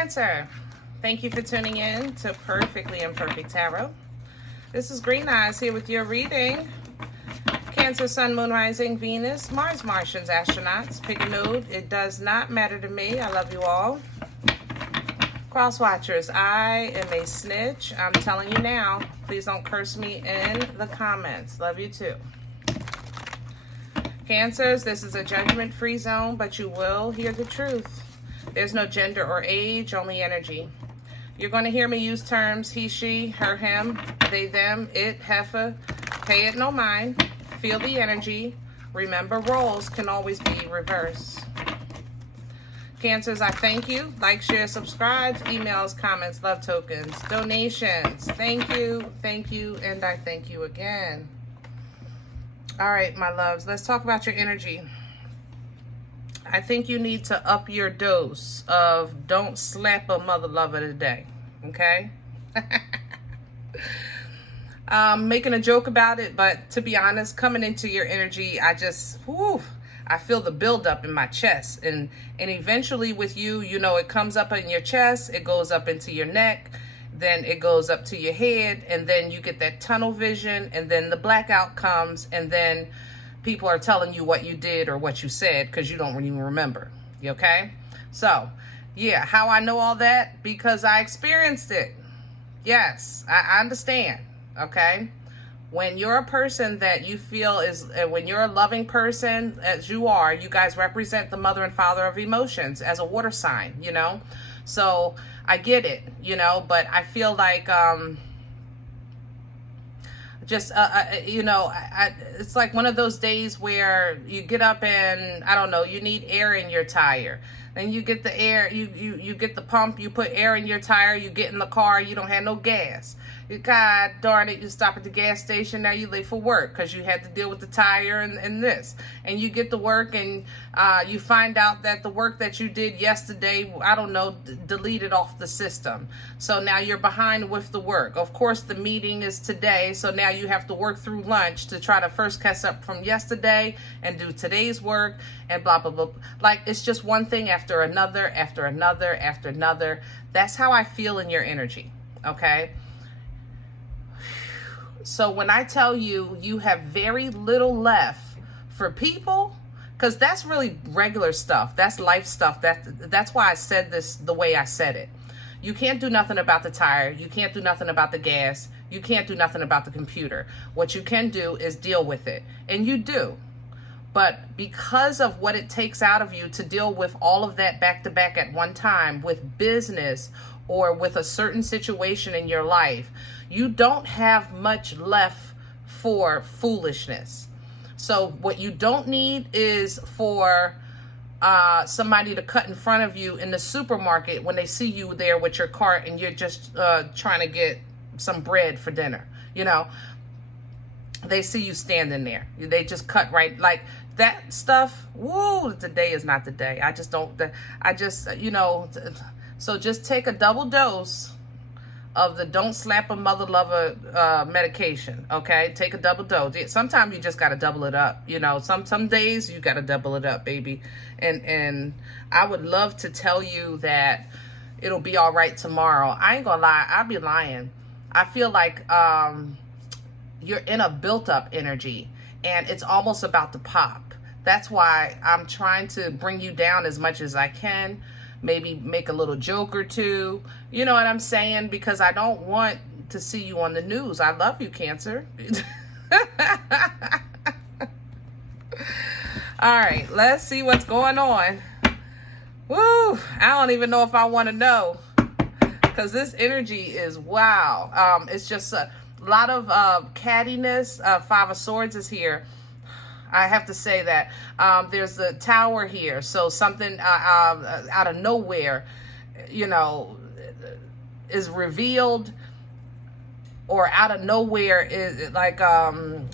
Cancer, thank you for tuning in to Perfectly Imperfect Tarot. This is Green Eyes here with your reading. Cancer, Sun, Moon, Rising, Venus, Mars, Martians, Astronauts. Pick a node. It does not matter to me. I love you all. Cross watchers, I am a snitch. I'm telling you now. Please don't curse me in the comments. Love you too. Cancers, this is a judgment-free zone, but you will hear the truth. There's no gender or age, only energy. You're going to hear me use terms he, she, her, him, they, them, it, heifer. Pay it no mind. Feel the energy. Remember, roles can always be reversed. Cancers, I thank you. Like, share, subscribe, emails, comments, love tokens, donations. Thank you, and I thank you again. All right, my loves, let's talk about your energy. I think you need to up your dose of don't slap a mother lover today, okay? Making a joke about it, but to be honest, coming into your energy, I feel the buildup in my chest. And eventually with you, you know, it comes up in your chest, it goes up into your neck, then it goes up to your head, and then you get that tunnel vision, and then the blackout comes, and then people are telling you what you did or what you said because you don't even remember. Okay? So, yeah, how I know all that? Because I experienced it. Yes, I understand. Okay? When you're a person that you feel is, when you're a loving person, as you are, you guys represent the mother and father of emotions as a water sign, you know? So I get it, you know, but I feel like, it's like one of those days where you get up and, I don't know, you need air in your tire. Then you get the air, you get the pump, you put air in your tire, you get in the car, you don't have no gas. God darn it, you stop at the gas station, now you late for work because you had to deal with the tire and this. And you get to work and you find out that the work that you did yesterday, I don't know, deleted off the system. So now you're behind with the work. Of course, the meeting is today, so now you have to work through lunch to try to first catch up from yesterday and do today's work and blah, blah, blah. Like, it's just one thing after another, after another, after another. That's how I feel in your energy, okay? So when I tell you, you have very little left for people, because that's really regular stuff. That's life stuff. That's why I said this the way I said it. You can't do nothing about the tire. You can't do nothing about the gas. You can't do nothing about the computer. What you can do is deal with it. And you do. But because of what it takes out of you to deal with all of that back to back at one time with business or with a certain situation in your life, you don't have much left for foolishness. So what you don't need is for somebody to cut in front of you in the supermarket when they see you there with your cart and you're just trying to get some bread for dinner. You know, they see you standing there. They just cut right, like that stuff. Woo, today is not the day. So just take a double dose of the don't slap a mother lover medication, okay? Take a double dose. Sometimes you just got to double it up, you know. Some days you got to double it up, baby. And I would love to tell you that it'll be all right tomorrow. I ain't gonna lie, I'll be lying. I feel like you're in a built-up energy, and it's almost about to pop. That's why I'm trying to bring you down as much as I can. Maybe make a little joke or two. You know what I'm saying? Because I don't want to see you on the news. I love you, Cancer. All right, let's see what's going on. Woo! I don't even know if I want to know, because this energy is wow. It's just a lot of cattiness. Five of Swords is here. I have to say that there's the Tower here, so something out of nowhere, you know, is revealed, or out of nowhere is like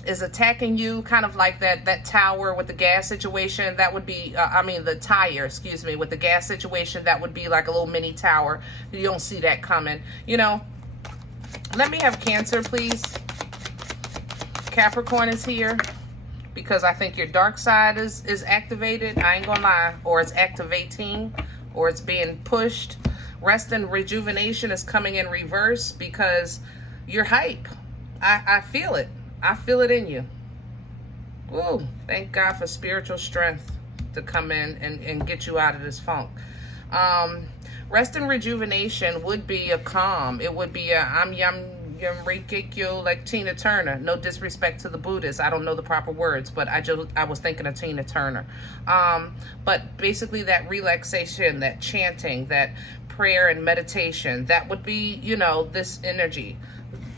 is attacking you, kind of like that tower with the gas situation. That would be the tire, excuse me, with the gas situation. That would be like a little mini tower. You don't see that coming, you know. Let me have Cancer, please. Capricorn is here, because I think your dark side is activated. I ain't gonna lie. Or it's activating, or it's being pushed. Rest and rejuvenation is coming in reverse because you're hype. I feel it. I feel it in you. Ooh, thank God for spiritual strength to come in and get you out of this funk. Rest and rejuvenation would be a calm. It would be a I'm yum rikikyo, like Tina Turner. No disrespect to the Buddhists. I don't know the proper words, but I was thinking of Tina Turner. But basically that relaxation, that chanting, that prayer and meditation, that would be, you know, this energy.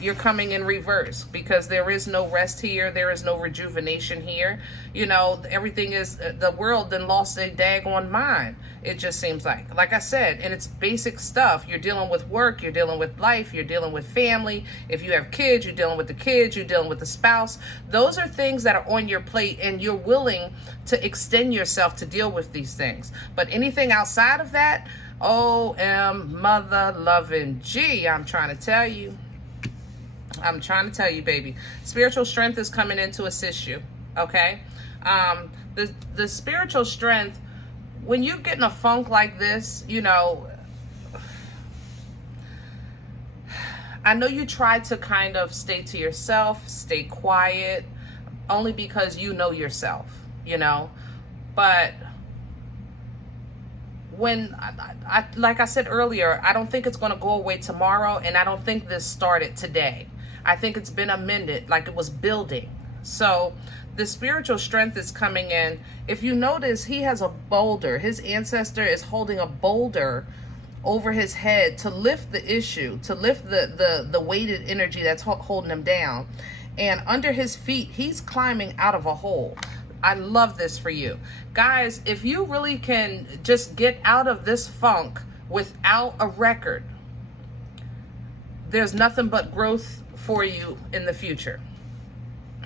You're coming in reverse because there is no rest here. There is no rejuvenation here. You know, everything is, the world then lost a daggone mind. It just seems like I said, and it's basic stuff. You're dealing with work, you're dealing with life, you're dealing with family. If you have kids, you're dealing with the kids, you're dealing with the spouse. Those are things that are on your plate and you're willing to extend yourself to deal with these things. But anything outside of that, O-M mother loving G, I'm trying to tell you. I'm trying to tell you, baby. Spiritual strength is coming in to assist you, okay? The spiritual strength, when you get in a funk like this, you know, I know you try to kind of stay to yourself, stay quiet, only because you know yourself, you know? But when, like I said earlier, I don't think it's going to go away tomorrow, and I don't think this started today. I think it's been amended, like it was building. So the spiritual strength is coming in. If you notice, he has a boulder. His ancestor is holding a boulder over his head to lift the issue, to lift the weighted energy that's holding him down. And under his feet, he's climbing out of a hole. I love this for you. Guys, if you really can just get out of this funk without a record, there's nothing but growth for you in the future.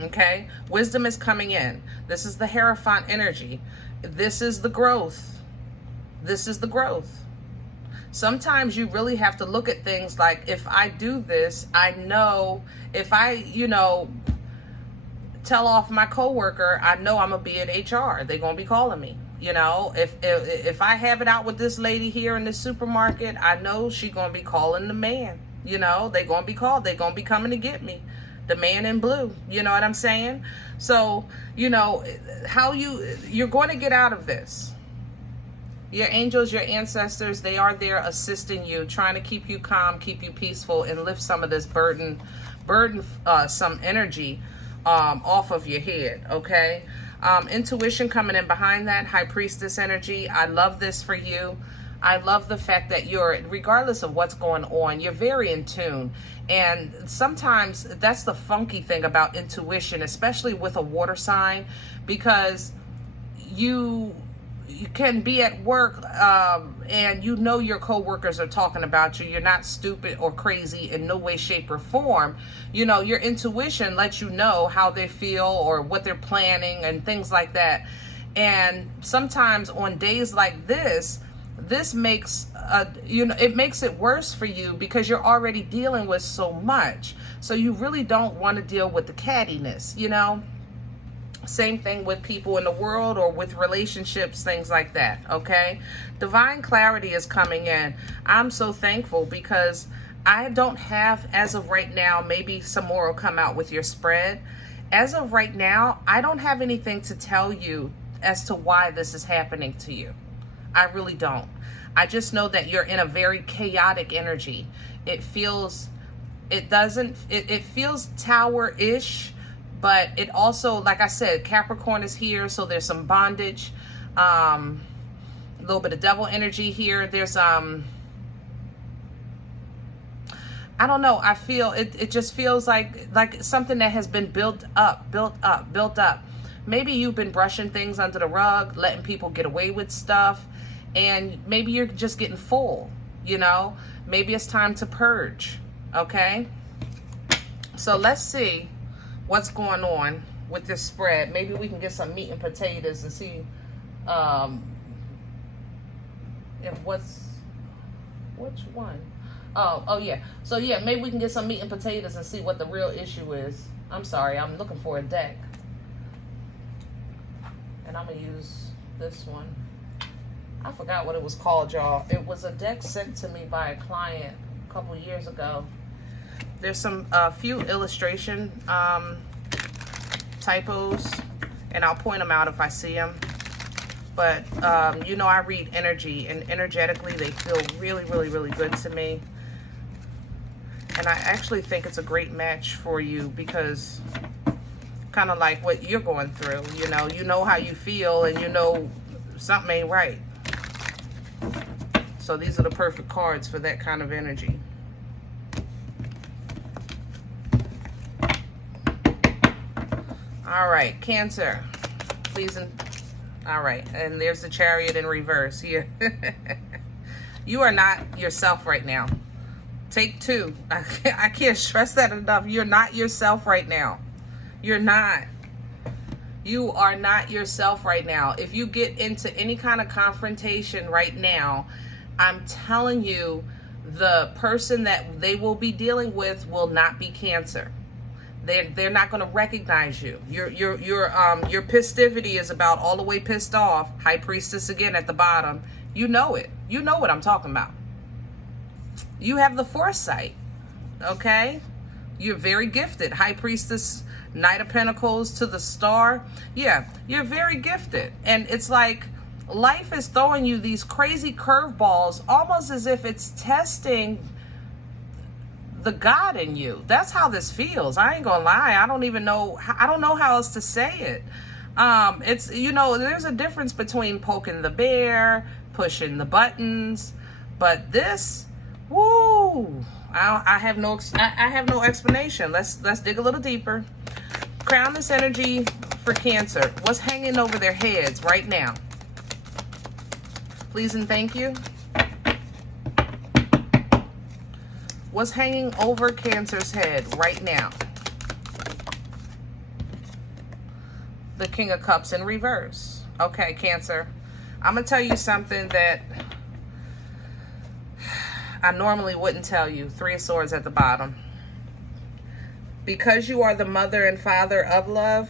Okay? Wisdom is coming in. This is the Hierophant energy. This is the growth. This is the growth. Sometimes you really have to look at things like, if I do this, I know if I, you know, tell off my coworker, I know I'm gonna be in HR. They're gonna be calling me. You know, if I have it out with this lady here in the supermarket, I know she's gonna be calling the man. You know, they're gonna be called. They're gonna be coming to get me. The man in blue. You know what I'm saying? So, you know, how you're going to get out of this. Your angels, your ancestors, they are there assisting you, trying to keep you calm, keep you peaceful, and lift some of this burden, some energy off of your head, okay? Intuition coming in behind that, High Priestess energy. I love this for you. I love the fact that you're, regardless of what's going on, you're very in tune. And sometimes that's the funky thing about intuition, especially with a water sign, because you can be at work and you know your coworkers are talking about you. You're not stupid or crazy in no way, shape, or form. You know, your intuition lets you know how they feel or what they're planning and things like that. And sometimes on days like this makes you know, it makes it worse for you because you're already dealing with so much. So you really don't want to deal with the cattiness, you know. Same thing with people in the world or with relationships, things like that, okay? Divine clarity is coming in. I'm so thankful because I don't have, as of right now, maybe some more will come out with your spread. As of right now, I don't have anything to tell you as to why this is happening to you. I really don't. I just know that you're in a very chaotic energy. It feels tower-ish, but it also, like I said, Capricorn is here, so there's some bondage, a little bit of devil energy here. There's I don't know, I feel it just feels like something that has been built up. Maybe you've been brushing things under the rug, letting people get away with stuff, and maybe you're just getting full, you know? Maybe it's time to purge, okay? So let's see what's going on with this spread. Maybe we can get some meat and potatoes and see which one? Oh yeah. So yeah, maybe we can get some meat and potatoes and see what the real issue is. I'm sorry, I'm looking for a deck. And I'm gonna use this one. I forgot what it was called, y'all. It was a deck sent to me by a client a couple years ago. There's some few illustration typos, and I'll point them out if I see them. But you know, I read energy, and energetically they feel really, really, really good to me. And I actually think it's a great match for you because kind of like what you're going through, you know how you feel, and you know something ain't right. So these are the perfect cards for that kind of energy. All right, Cancer, please. All right, and there's the Chariot in reverse here. You are not yourself right now. Take two. I can't stress that enough. You're not yourself right now. You're not. You are not yourself right now. If you get into any kind of confrontation right now, I'm telling you, the person that they will be dealing with will not be Cancer. They're not going to recognize you. Your pistivity is about all the way pissed off. High Priestess again at the bottom. You know it. You know what I'm talking about. You have the foresight. Okay? You're very gifted. High Priestess, Knight of Pentacles to the Star. Yeah, you're very gifted. And it's like life is throwing you these crazy curveballs, almost as if it's testing the God in you. That's how this feels. I ain't gonna lie. I don't know how else to say it. It's, there's a difference between poking the bear, pushing the buttons, but this, woo, I have no explanation. Let's dig a little deeper. Crown this energy for Cancer. What's hanging over their heads right now? Please and thank you. What's hanging over Cancer's head right now? The King of Cups in reverse. Okay, Cancer. I'm going to tell you something that I normally wouldn't tell you. Three of Swords at the bottom. Because you are the mother and father of love,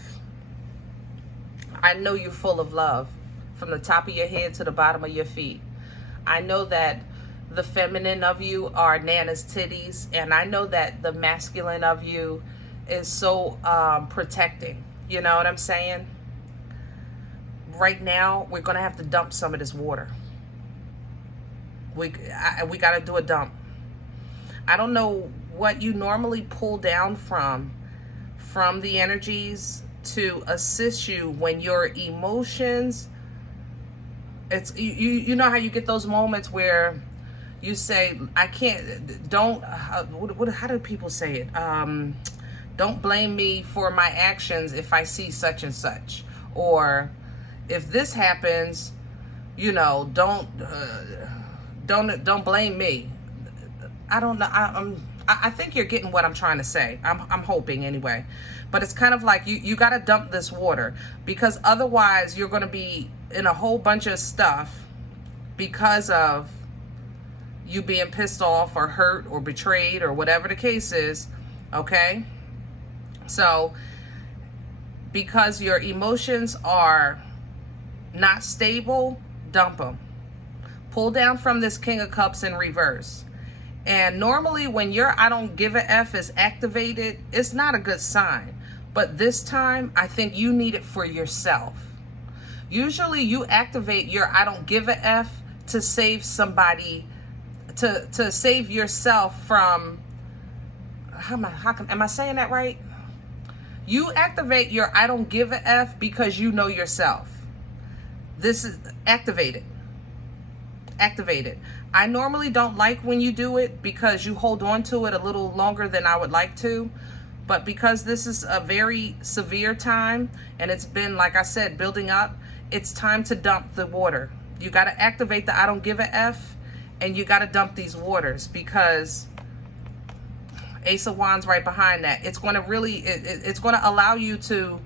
I know you're full of love from the top of your head to the bottom of your feet. I know that the feminine of you are Nana's titties, and I know that the masculine of you is so protecting. You know what I'm saying? Right now, we're going to have to dump some of this water. We got to do a dump. I don't know what you normally pull down from the energies to assist you when your emotions, it's you know how you get those moments where you say, I can't, don't, how do people say it? Don't blame me for my actions if I see such and such. Or if this happens, don't blame me. I don't know. I think you're getting what I'm trying to say. I'm hoping anyway. But it's kind of like you got to dump this water, because otherwise you're going to be in a whole bunch of stuff because of you being pissed off or hurt or betrayed or whatever the case is. Okay? So, because your emotions are not stable, dump them. Pull down from this King of Cups in reverse. And normally when your I don't give a F is activated, it's not a good sign. But this time, I think you need it for yourself. Usually you activate your I don't give a F to save somebody, to save yourself from, am I saying that right? You activate your I don't give a F because you know yourself. This is activated. Activated. I normally don't like when you do it because you hold on to it a little longer than I would like to. But because this is a very severe time and it's been, like I said, building up, it's time to dump the water. You got to activate the I don't give a F, and you got to dump these waters, because Ace of Wands right behind that. It's going to really, it's going to allow you to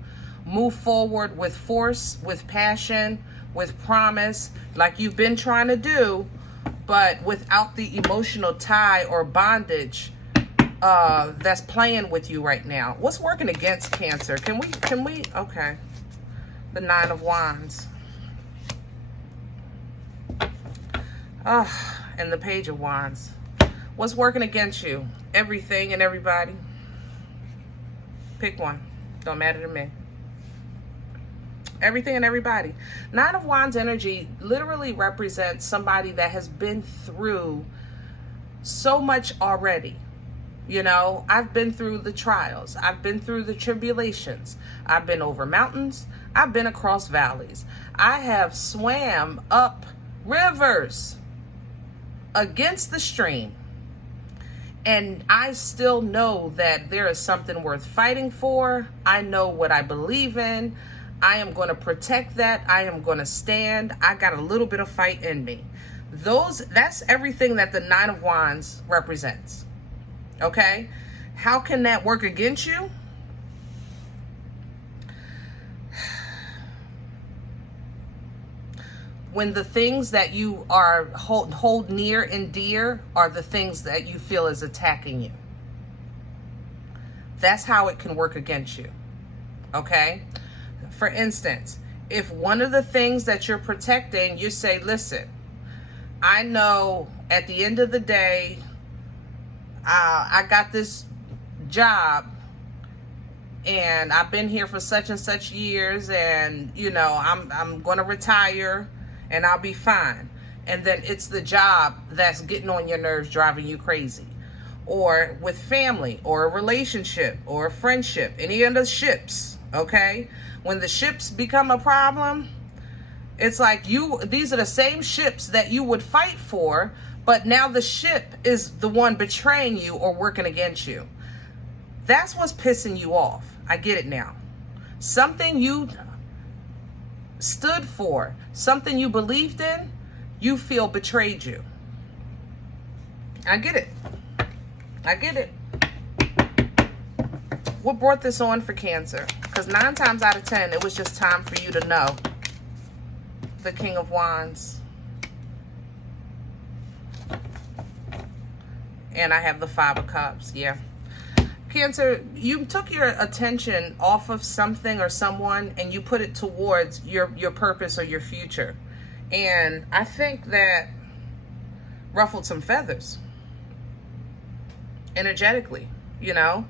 move forward with force, with passion, with promise, like you've been trying to do, but without the emotional tie or bondage that's playing with you right now. What's working against Cancer? Can we, okay. The Nine of Wands. And the Page of Wands. What's working against you? Everything and everybody. Pick one. Don't matter to me. Everything and everybody. Nine of Wands energy literally represents somebody that has been through so much already. You know, I've been through the trials. I've been through the tribulations. I've been over mountains. I've been across valleys. I have swam up rivers against the stream. And I still know that there is something worth fighting for. I know what I believe in. I am going to protect that. I am going to stand. I got a little bit of fight in me. That's everything that the Nine of Wands represents. Okay? How can that work against you? When the things that you are hold near and dear are the things that you feel is attacking you. That's how it can work against you. Okay? For instance, if one of the things that you're protecting, you say, listen, I know at the end of the day, I got this job and I've been here for such and such years, and you know, I'm going to retire and I'll be fine. And then it's the job that's getting on your nerves, driving you crazy. Or with family or a relationship or a friendship, any of the ships, okay? When the ships become a problem, it's like these are the same ships that you would fight for, but now the ship is the one betraying you or working against you. That's what's pissing you off. I get it now. Something you stood for, something you believed in, you feel betrayed you. I get it. I get it. What brought this on for Cancer? Because 9 times out of 10, it was just time for you to know. The King of Wands. And I have the 5 of Cups. Yeah. Cancer, you took your attention off of something or someone and you put it towards your purpose or your future. And I think that ruffled some feathers. Energetically, you know.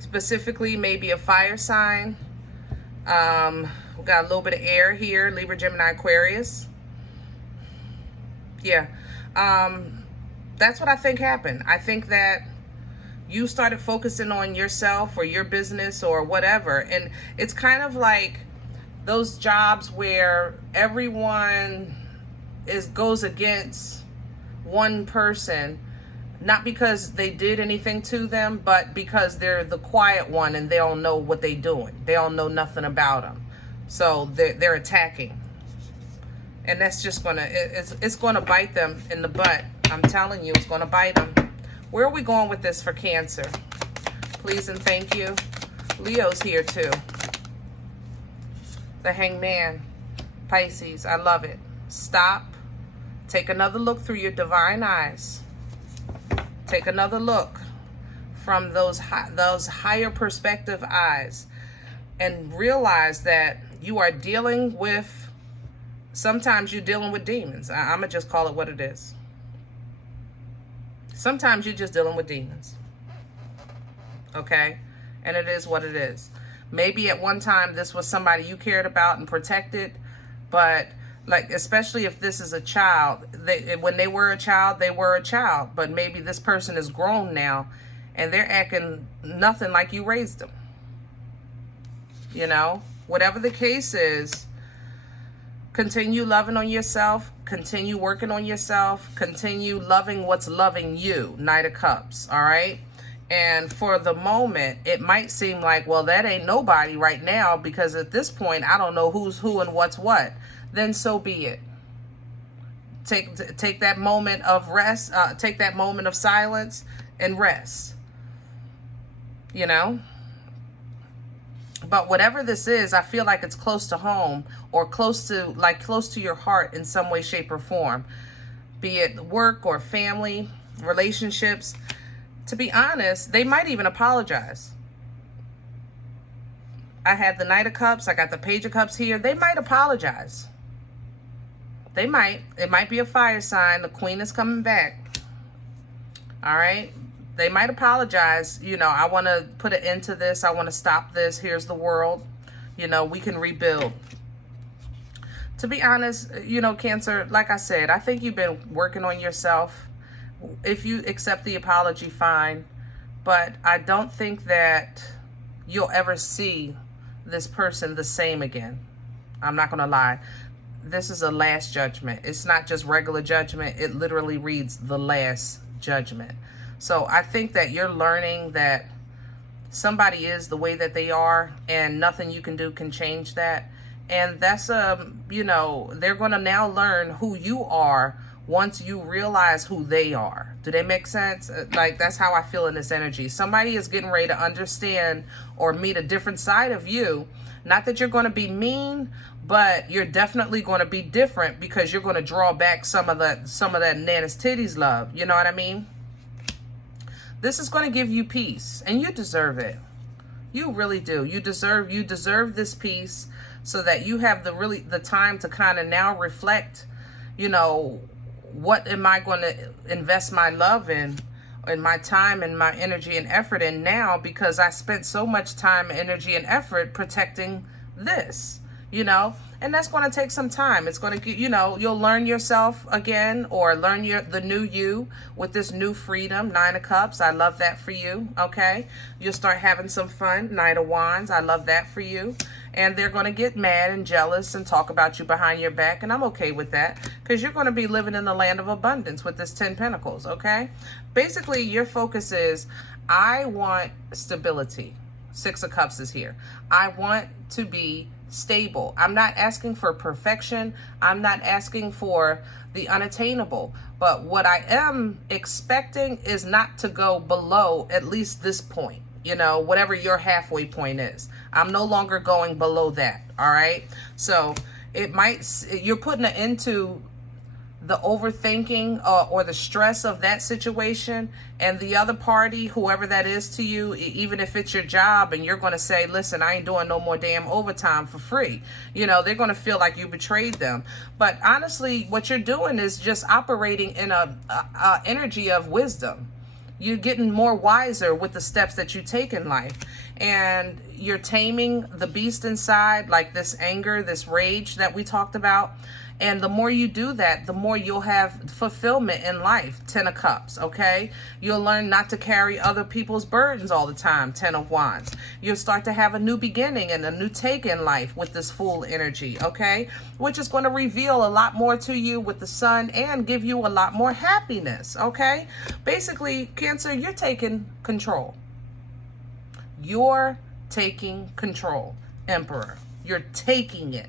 Specifically, maybe a fire sign. We got a little bit of air here. Libra, Gemini, Aquarius. Yeah. That's what I think happened. I think that you started focusing on yourself or your business or whatever. And it's kind of like those jobs where everyone goes against one person, not because they did anything to them, but because they're the quiet one and they don't know what they're doing. They don't know nothing about them. So they're attacking. And that's just it's gonna bite them in the butt. I'm telling you, it's gonna bite them. Where are we going with this for Cancer? Please and thank you. Leo's here too. The Hangman. Pisces, I love it. Stop. Take another look through your divine eyes. Take another look from those higher perspective eyes and realize that you are dealing with, sometimes you're dealing with demons. I'm going to just call it what it is. Sometimes you're just dealing with demons. Okay? And it is what it is. Maybe at one time this was somebody you cared about and protected, but like, especially if this is a child, when they were a child, they were a child. But maybe this person is grown now and they're acting nothing like you raised them. You know, whatever the case is, continue loving on yourself, continue working on yourself, continue loving what's loving you. Knight of Cups, all right? And for the moment, it might seem like, well, that ain't nobody right now, because at this point, I don't know who's who and what's what. Then so be it. Take that moment of rest, take that moment of silence and rest. You know? But whatever this is, I feel like it's close to home or close to your heart in some way, shape, or form. Be it work or family, relationships. To be honest, they might even apologize. I had the Knight of Cups. I got the Page of Cups here. They might apologize. They might. It might be a fire sign. The Queen is coming back. All right. They might apologize. You know, I want to put an end to this. I want to stop this. Here's the world. You know, we can rebuild. To be honest, you know, Cancer, like I said, I think you've been working on yourself. If you accept the apology, fine. But I don't think that you'll ever see this person the same again. I'm not going to lie. This is a last judgment. It's not just regular judgment. It literally reads the last judgment. So I think that you're learning that somebody is the way that they are and nothing you can do can change that. And that's, you know, they're going to now learn who you are once you realize who they are. Do they make sense? Like, that's how I feel in this energy. Somebody is getting ready to understand or meet a different side of you. Not that you're going to be mean, but you're definitely going to be different because you're going to draw back some of that Nana's titties love. You know what I mean? This is going to give you peace, and you deserve it. You really do. You deserve this peace so that you have the time to kind of now reflect, you know, what am I going to invest my love in and my time and my energy and effort in now, because I spent so much time, energy, and effort protecting this, you know. And that's going to take some time. It's going to, you know, you'll learn yourself again, or learn the new you with this new freedom. 9 of Cups. I love that for you. Okay. You'll start having some fun. Knight of Wands. I love that for you. And they're going to get mad and jealous and talk about you behind your back. And I'm okay with that, because you're going to be living in the land of abundance with this 10 Pentacles. Okay. Basically, your focus is, I want stability. 6 of Cups is here. I want to be stable. I'm not asking for perfection. I'm not asking for the unattainable. But what I am expecting is not to go below at least this point. You know, whatever your halfway point is. I'm no longer going below that. All right. So you're putting it into the overthinking or the stress of that situation, and the other party, whoever that is to you, even if it's your job and you're going to say, listen, I ain't doing no more damn overtime for free. You know, they're going to feel like you betrayed them. But honestly, what you're doing is just operating in a energy of wisdom. You're getting more wiser with the steps that you take in life, and you're taming the beast inside, like this anger, this rage that we talked about. And the more you do that, the more you'll have fulfillment in life. 10 of Cups, okay? You'll learn not to carry other people's burdens all the time. 10 of Wands. You'll start to have a new beginning and a new take in life with this Fool energy, okay? Which is going to reveal a lot more to you with the Sun and give you a lot more happiness, okay? Basically, Cancer, you're taking control. You're taking control, Emperor. You're taking it.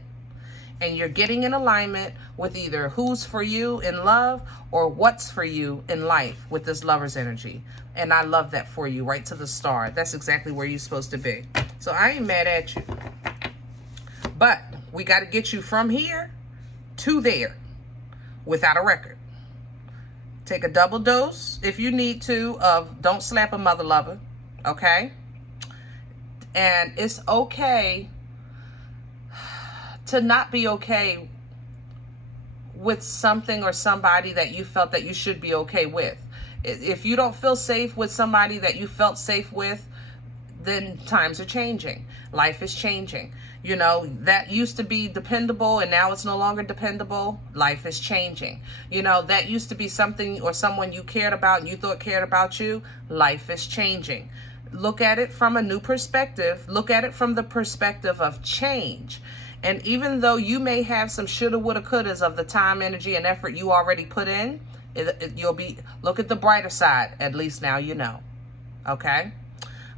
And you're getting in alignment with either who's for you in love or what's for you in life with this Lover's energy. And I love that for you, right to the star. That's exactly where you're supposed to be. So I ain't mad at you. But we got to get you from here to there without a record. Take a double dose if you need to of don't slap a mother lover, okay? And it's okay to not be okay with something or somebody that you felt that you should be okay with. If you don't feel safe with somebody that you felt safe with, then times are changing. Life is changing. You know, that used to be dependable and now it's no longer dependable. Life is changing. You know, that used to be something or someone you cared about and you thought cared about you. Life is changing. Look at it from a new perspective. Look at it from the perspective of change. And even though you may have some shoulda, woulda, couldas of the time, energy, and effort you already put in, look at the brighter side. At least now you know. Okay?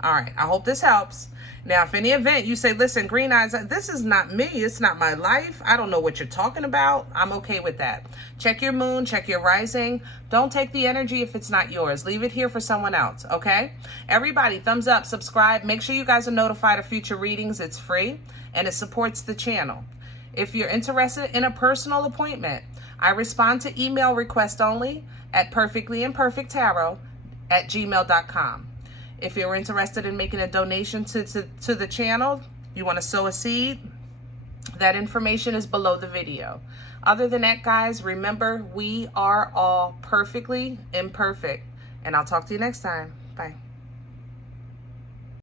All right. I hope this helps. Now, if any event you say, listen, Green Eyes, this is not me. It's not my life. I don't know what you're talking about. I'm okay with that. Check your moon. Check your rising. Don't take the energy if it's not yours. Leave it here for someone else. Okay? Everybody, thumbs up, subscribe. Make sure you guys are notified of future readings. It's free and it supports the channel. If you're interested in a personal appointment, I respond to email request only at perfectlyimperfecttarot@gmail.com. If you're interested in making a donation to the channel, you want to sow a seed, that information is below the video. Other than that, guys, remember, we are all perfectly imperfect. And I'll talk to you next time. Bye.